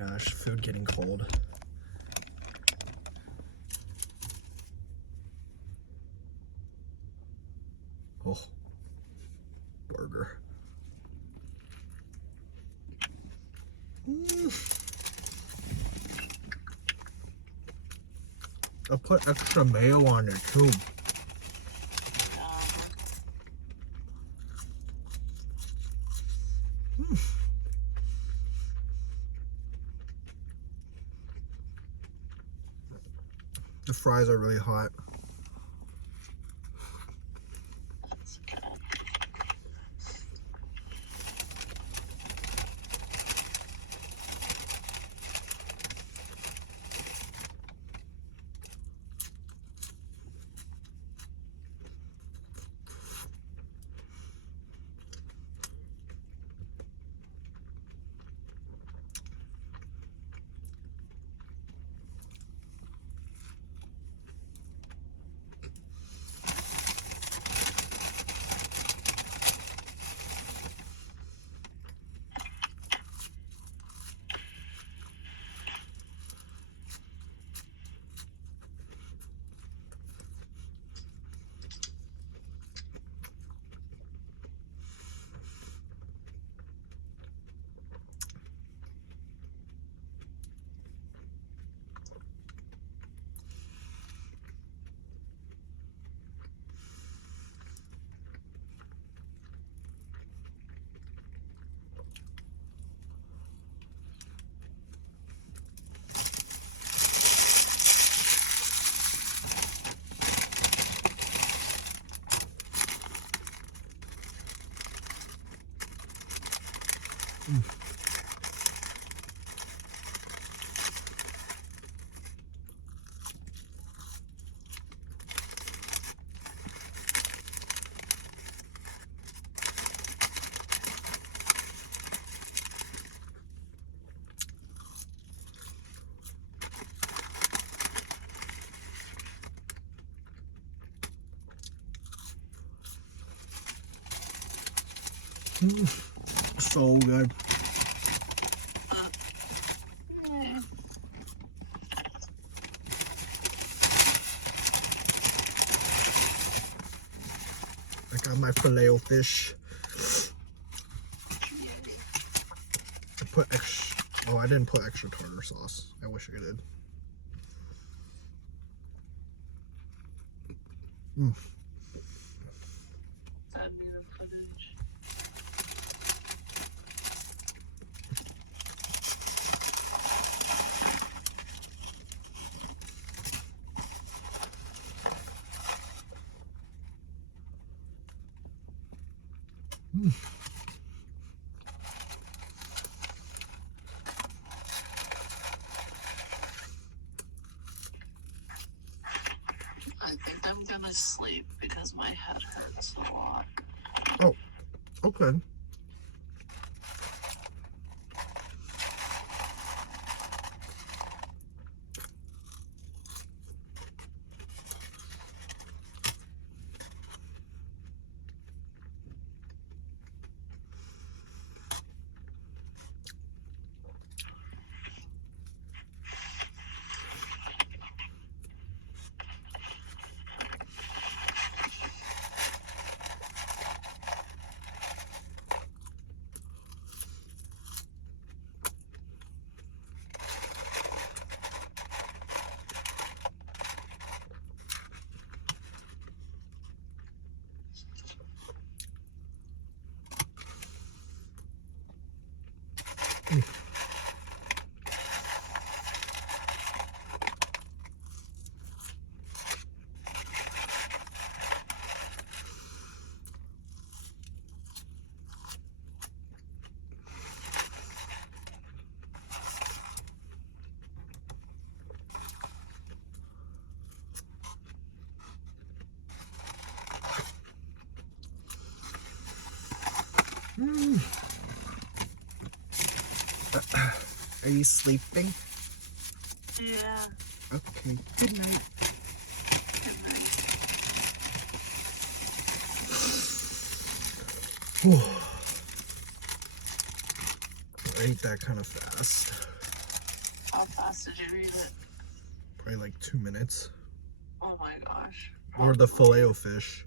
gosh, food getting cold. Oh, burger. I put extra mayo on it too. The fries are really hot. So good. I got my Filet-O-Fish. I put extra. Oh, I didn't put extra tartar sauce. I wish I did. Send me the footage. I think I'm gonna sleep because my head hurts a lot. Oh, okay. Are you sleeping? Yeah. Okay. Good night. Good night. I ate that kind of fast. How fast did you eat it? Probably like 2 minutes. Oh my gosh. Or the filet-o-fish.